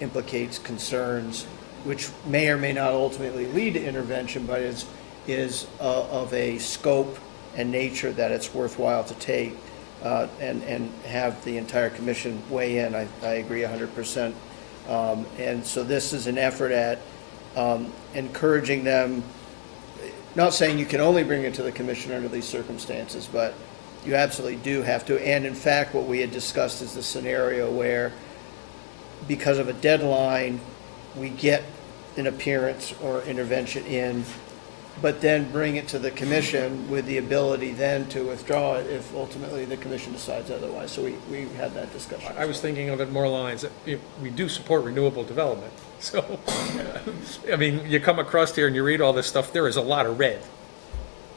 implicates concerns, which may or may not ultimately lead to intervention, but is of a scope and nature that it's worthwhile to take, and have the entire commission weigh in, I agree 100%. And so this is an effort at encouraging them, not saying you can only bring it to the commission under these circumstances, but you absolutely do have to. And in fact, what we had discussed is the scenario where, because of a deadline, we get an appearance or intervention in, but then bring it to the commission with the ability then to withdraw it if ultimately the commission decides otherwise. So we had that discussion. I was thinking of it more lines, that we do support renewable development. So, I mean, you come across here and you read all this stuff, there is a lot of red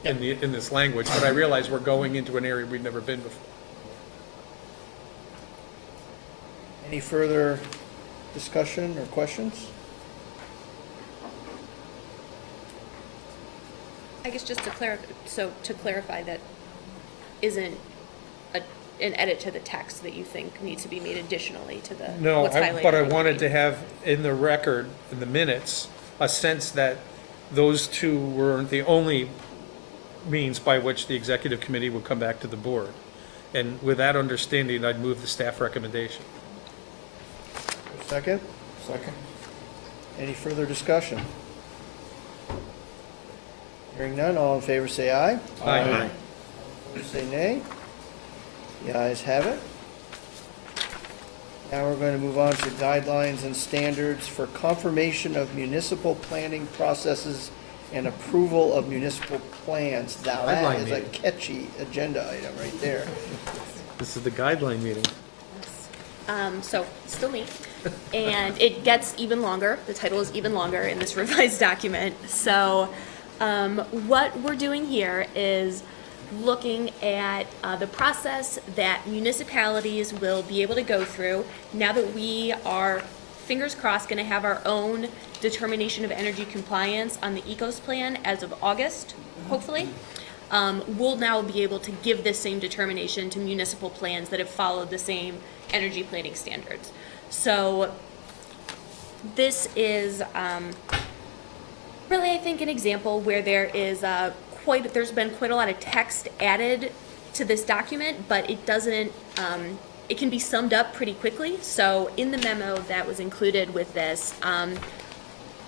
in this language, but I realize we're going into an area we've never been before. Any further discussion or questions? I guess just to clarify, that isn't an edit to the text that you think needs to be made additionally to the No, what's highlighted. but I on the wanted page. to have in the record, in the minutes, a sense that those two weren't the only means by which the executive committee would come back to the board. And with that understanding, I'd move the staff recommendation. Second? Second. Any further discussion? Hearing none, all in favor say aye. Aye. Opposed, say nay. The ayes have it. Now we're going to move on to guidelines and standards for confirmation of municipal planning processes and approval of municipal plans. Now that Guideline is a meeting. catchy agenda item right there. This is the guideline meeting. So, still me. And it gets even longer. The title is even longer in this revised document. So, what we're doing here is looking at the process that municipalities will be able to go through now that we are, fingers crossed, going to have our own determination of energy compliance on the ECOS plan as of August, hopefully. We'll now be able to give this same determination to municipal plans that have followed the same energy planning standards. So this is really, I think, an example where there is there's been quite a lot of text added to this document, but it doesn't, it can be summed up pretty quickly. So in the memo that was included with this,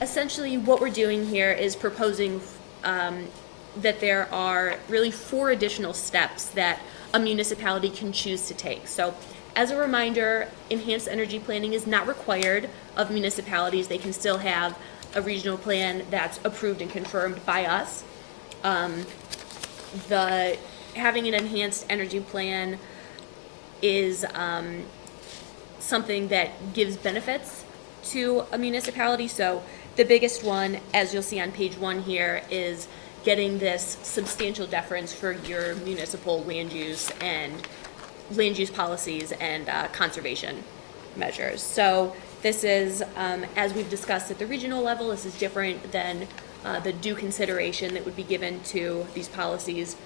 essentially what we're doing here is proposing that there are really 4 additional steps that a municipality can choose to take. So as a reminder, enhanced energy planning is not required of municipalities. They can still have a regional plan that's approved and confirmed by us. Having an enhanced energy plan is something that gives benefits to a municipality. So the biggest one, as you'll see on page 1 here, is getting this substantial deference for your municipal land use policies and conservation measures. So this is, as we've discussed at the regional level, this is different than the due consideration that would be given to these policies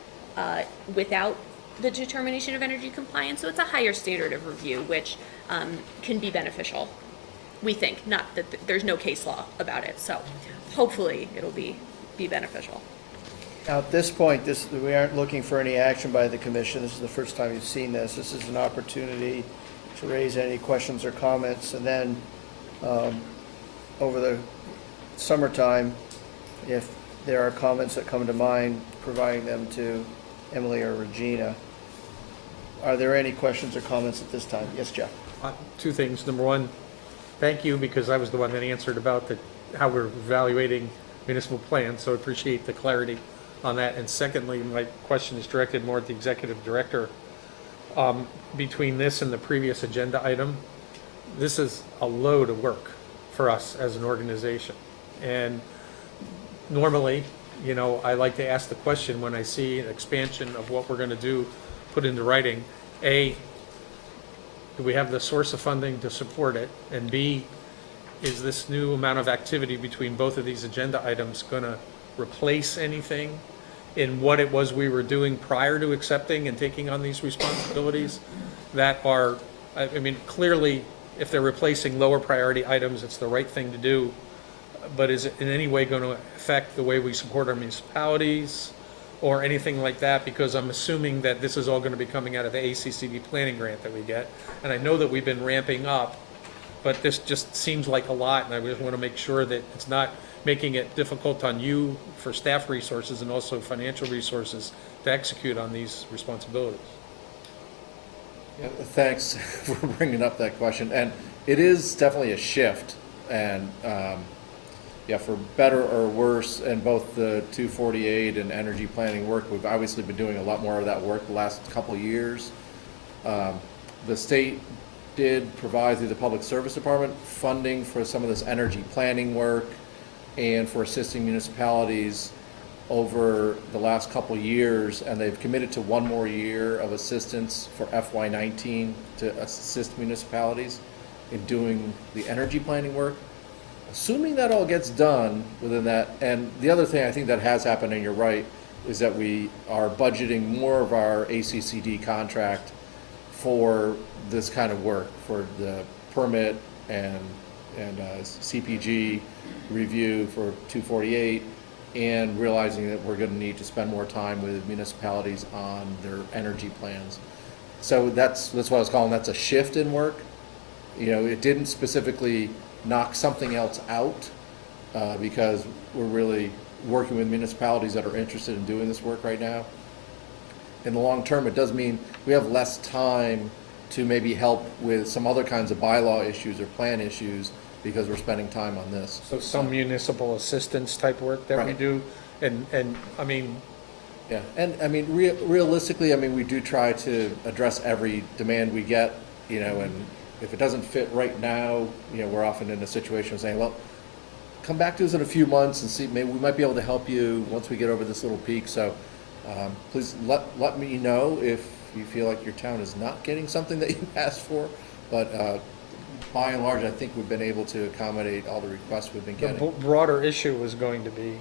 without the determination of energy compliance. So it's a higher standard of review, which can be beneficial. We think, not that there's no case law about it. So hopefully it'll be beneficial. Now, at this point, we aren't looking for any action by the commission. This is the first time you've seen this. This is an opportunity to raise any questions or comments, and then over the summertime, if there are comments that come to mind, providing them to Emily or Regina. Are there any questions or comments at this time? Yes, Jeff? Two things. Number one, thank you, because I was the one that answered about how we're evaluating municipal plans, so I appreciate the clarity on that. And secondly, my question is directed more at the executive director. Between this and the previous agenda item, this is a load of work for us as an organization. And normally, I like to ask the question when I see an expansion of what we're going to do put into writing. A, do we have the source of funding to support it? And B, is this new amount of activity between both of these agenda items going to replace anything in what it was we were doing prior to accepting and taking on these responsibilities that are, clearly, if they're replacing lower priority items, it's the right thing to do. But is it in any way going to affect the way we support our municipalities or anything like that? Because I'm assuming that this is all going to be coming out of the ACCD planning grant that we get. And I know that we've been ramping up, but this just seems like a lot, and I just want to make sure that it's not making it difficult on you for staff resources and also financial resources to execute on these responsibilities. Yeah, thanks for bringing up that question. And it is definitely a shift. And for better or worse, in both the 248 and energy planning work, we've obviously been doing a lot more of that work the last couple of years. The state did provide through the Public Service Department funding for some of this energy planning work and for assisting municipalities over the last couple of years, and they've committed to one more year of assistance for FY19 to assist municipalities in doing the energy planning work. Assuming that all gets done within that, and the other thing I think that has happened, and you're right, is that we are budgeting more of our ACCD contract for this kind of work, for the permit and CPG review for 248, and realizing that we're going to need to spend more time with municipalities on their energy plans. So that's what I was calling, that's a shift in work. It didn't specifically knock something else out because we're really working with municipalities that are interested in doing this work right now. In the long term, it does mean we have less time to maybe help with some other kinds of bylaw issues or plan issues because we're spending time on this. So some municipal assistance type work that we Right. do, and Yeah, and realistically, we do try to address every demand we get, and if it doesn't fit right now, we're often in a situation of saying, well, come back to us in a few months and see, maybe we might be able to help you once we get over this little peak. So please let me know if you feel like your town is not getting something that you asked for, but by and large, I think we've been able to accommodate all the requests we've been the getting. broader issue is going to be,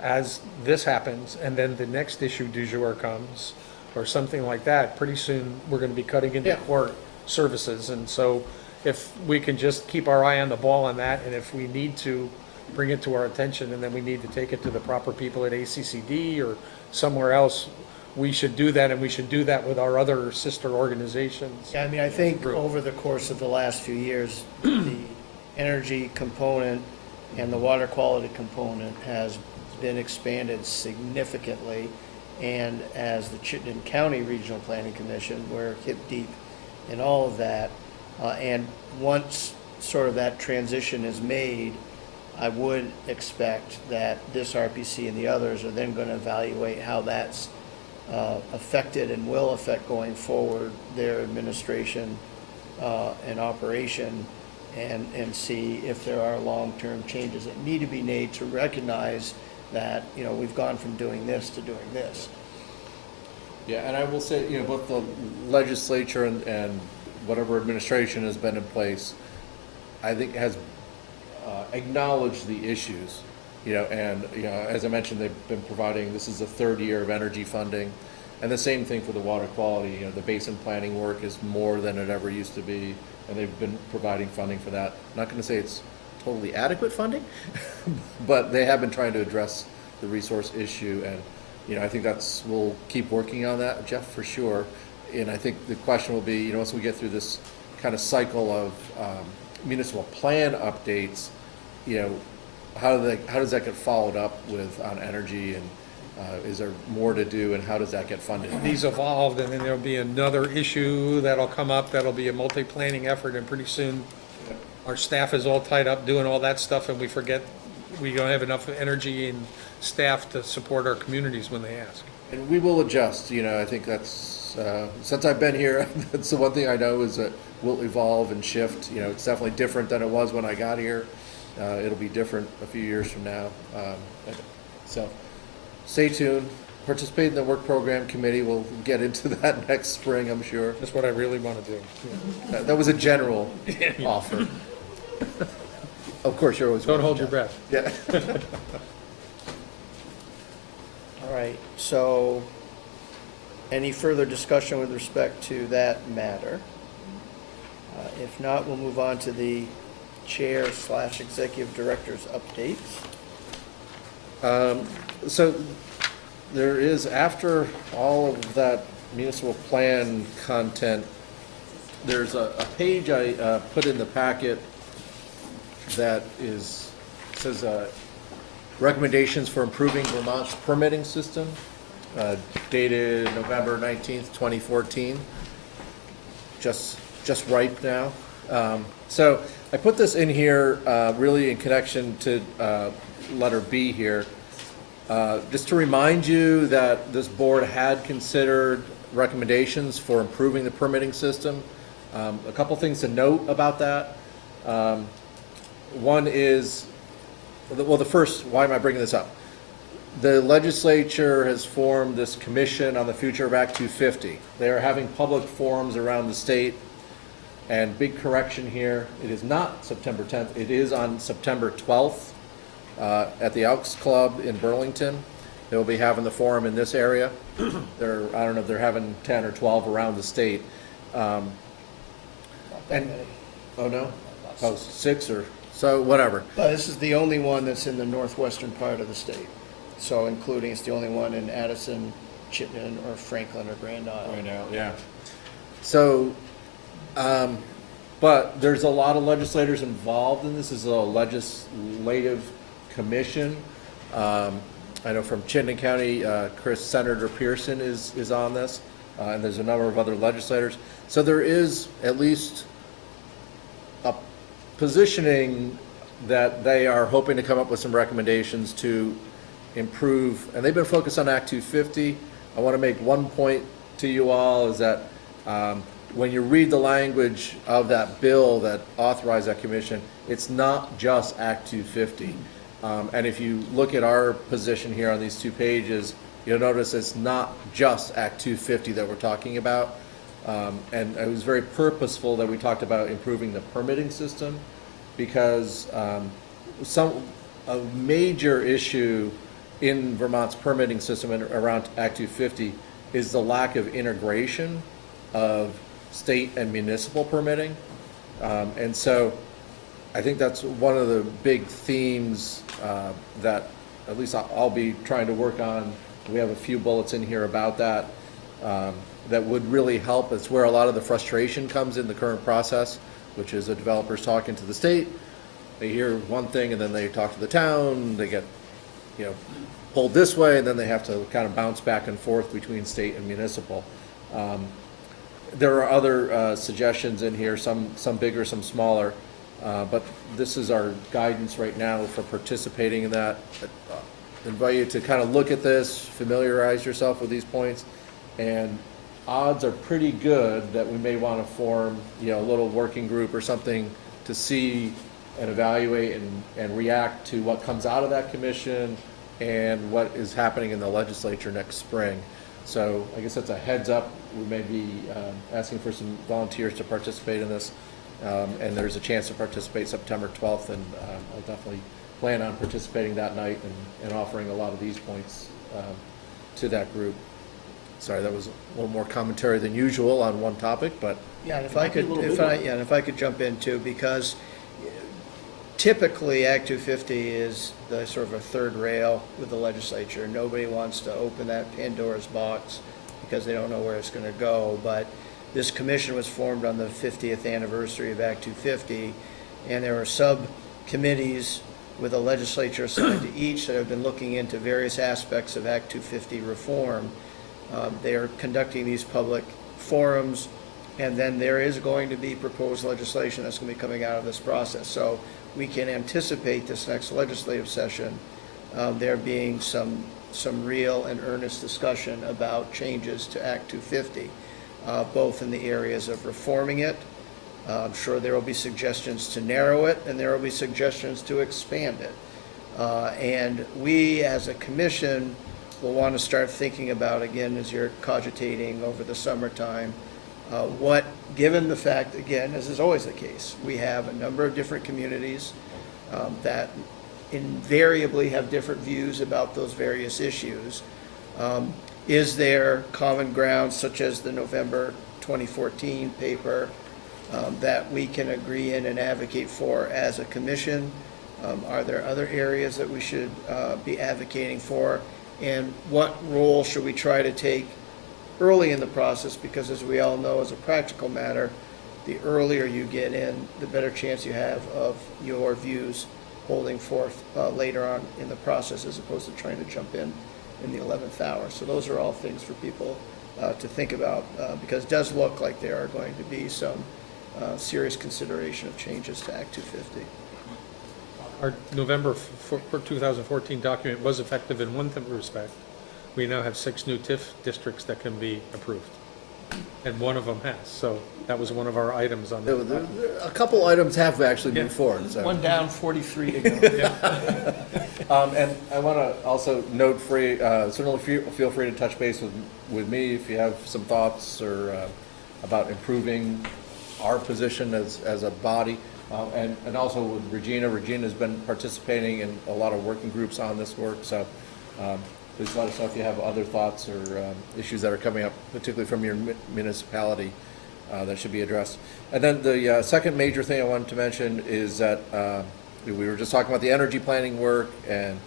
as this happens, and then the next issue du jour comes, or something like that, pretty soon we're going to be cutting into Yeah. court services. And so if we can just keep our eye on the ball on that, and if we need to bring it to our attention and then we need to take it to the proper people at ACCD or somewhere else, we should do that, and we should do that with our other sister organizations. Yeah, I think over the course of the last few years, the energy component and the water quality component has been expanded significantly. And as the Chittenden County Regional Planning Commission, we're hip deep in all of that. And once sort of that transition is made, I would expect that this RPC and the others are then going to evaluate how that's affected and will affect going forward their administration and operation, and see if there are long-term changes that need to be made to recognize that, we've gone from doing this to doing this. Yeah, and I will say, both the legislature and whatever administration has been in place, I think has acknowledged the issues, and as I mentioned, they've been providing, this is the third year of energy funding. And the same thing for the water quality, you know, the basin planning work is more than it ever used to be, and they've been providing funding for that. I'm not gonna say it's totally adequate funding, but they have been trying to address the resource issue, and, you know, I think we'll keep working on that, Jeff, for sure. And I think the question will be, you know, once we get through this kind of cycle of municipal plan updates, you know, how does that get followed up with on energy, and is there more to do, and how does that get funded? These evolved, and then there'll be another issue that'll come up, that'll be a multi-planning effort, and pretty soon our staff is all tied up doing all that stuff, and we forget we don't have enough energy and staff to support our communities when they ask. And we will adjust, you know, I think that's, since I've been here, that's the one thing I know is that we'll evolve and shift. You know, it's definitely different than it was when I got here. It'll be different a few years from now. So stay tuned, participate in the work program committee. We'll get into that next spring, I'm sure. That's what I really want to do. That was a general offer. Of course, you're always. Don't hold your breath. Yeah. All right, so any further discussion with respect to that matter? If not, we'll move on to the chair/executive director's updates. So there is, after all of that municipal plan content, there's a page I put in the packet that says recommendations for improving Vermont's permitting system, dated November 19th, 2014. Just ripe now. So I put this in here really in connection to letter B here, just to remind you that this board had considered recommendations for improving the permitting system. A couple things to note about that. One is, well, the first, why am I bringing this up? The legislature has formed this commission on the future of Act 250. They are having public forums around the state, and big correction here, it is not September 10th, it is on September 12th at the Elks Club in Burlington. They will be having the forum in this area. I don't know if they're having 10 or 12 around the state. Oh no? Oh, 6 or so, whatever. This is the only one that's in the northwestern part of the state. So including, it's the only one in Addison, Chittenden, or Franklin, or Grand Isle. Right now, yeah. So, but there's a lot of legislators involved in this. This is a legislative commission. I know from Chittenden County, Senator Pearson is on this, and there's a number of other legislators. So there is at least a positioning that they are hoping to come up with some recommendations to improve, and they've been focused on Act 250. I want to make one point to you all, is that when you read the language of that bill that authorized that commission, it's not just Act 250. And if you look at our position here on these 2 pages, you'll notice it's not just Act 250 that we're talking about. And it was very purposeful that we talked about improving the permitting system, because a major issue in Vermont's permitting system and around Act 250 is the lack of integration of state and municipal permitting. And so I think that's one of the big themes that at least I'll be trying to work on. We have a few bullets in here about that that would really help. It's where a lot of the frustration comes in the current process, which is the developers talking to the state. They hear one thing and then they talk to the town, they get, you know, pulled this way, and then they have to kind of bounce back and forth between state and municipal. There are other suggestions in here, some bigger, some smaller, but this is our guidance right now for participating in that. I invite you to kind of look at this, familiarize yourself with these points, and odds are pretty good that we may want to form, you know, a little working group or something to see and evaluate and react to what comes out of that commission and what is happening in the legislature next spring. So I guess that's a heads up. We may be asking for some volunteers to participate in this, and there's a chance to participate September 12th, and I'll definitely plan on participating that night and offering a lot of these points to that group. Sorry, that was a little more commentary than usual on one topic, but Yeah, and if I could, if I could jump in too, because typically Act 250 is the sort of a third rail with the legislature. Nobody wants to open that Pandora's box because they don't know where it's going to go. But this commission was formed on the 50th anniversary of Act 250, and there are subcommittees with a legislature assigned to each that have been looking into various aspects of Act 250 reform. They are conducting these public forums, and then there is going to be proposed legislation that's going to be coming out of this process. So we can anticipate this next legislative session, there being some real and earnest discussion about changes to Act 250, both in the areas of reforming it. I'm sure there will be suggestions to narrow it, and there will be suggestions to expand it. And we, as a commission, will want to start thinking about, again, as you're cogitating over the summertime, what, given the fact, again, as is always the case, we have a number of different communities that invariably have different views about those various issues. Is there common ground, such as the November 2014 paper, that we can agree in and advocate for as a commission? Are there other areas that we should be advocating for? And what role should we try to take early in the process? Because as we all know, as a practical matter, the earlier you get in, the better chance you have of your views holding forth later on in the process, as opposed to trying to jump in the 11th hour. So those are all things for people to think about, because it does look like there are going to be some serious consideration of changes to Act 250. Our November 2014 document was effective in one respect. We now have 6 new TIF districts that can be approved, and one of them has. So that was one of our items on that. a couple items have actually moved forward. So. One down, 43 to go. And I want to also note, certainly feel free to touch base with me if you have some thoughts or about improving our position as a body. And also with Regina. Regina's been participating in a lot of working groups on this work, so please let us know if you have other thoughts or issues that are coming up, particularly from your municipality, that should be addressed. And then the second major thing I wanted to mention is that we were just talking about the energy planning work, and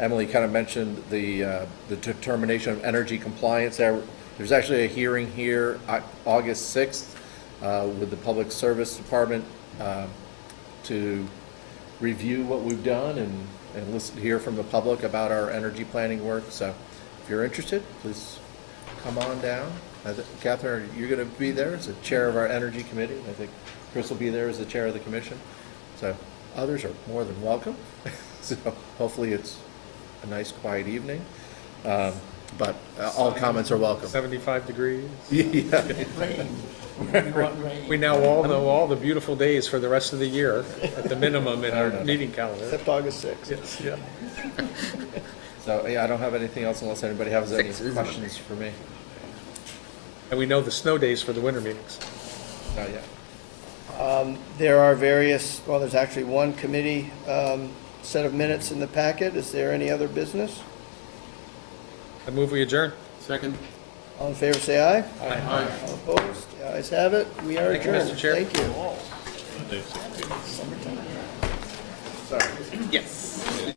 Emily kind of mentioned the determination of energy compliance. There's actually a hearing here August 6th with the Public Service Department to review what we've done and listen, hear from the public about our energy planning work. So if you're interested, please come on down. Catherine, you're going to be there as the chair of our energy committee. I think Chris will be there as the chair of the commission. So others are more than welcome. So hopefully it's a nice, quiet evening. But all comments are welcome. 75 degrees. Yeah. We now all know all the beautiful days for the rest of the year at the minimum in our meeting calendar. Except August 6th. Yes, yeah. So yeah, I don't have anything else unless anybody has any questions for me. And we know the snow days for the winter meetings. Not yet. There are various, well, there's actually one committee set of minutes in the packet. Is there any other business? I move we adjourn. Second. All in favor, say aye. Aye. All opposed? The ayes have it. We are Thank you, adjourned. Mr. Chair. Thank you. Monday, 16. Sorry. Yes.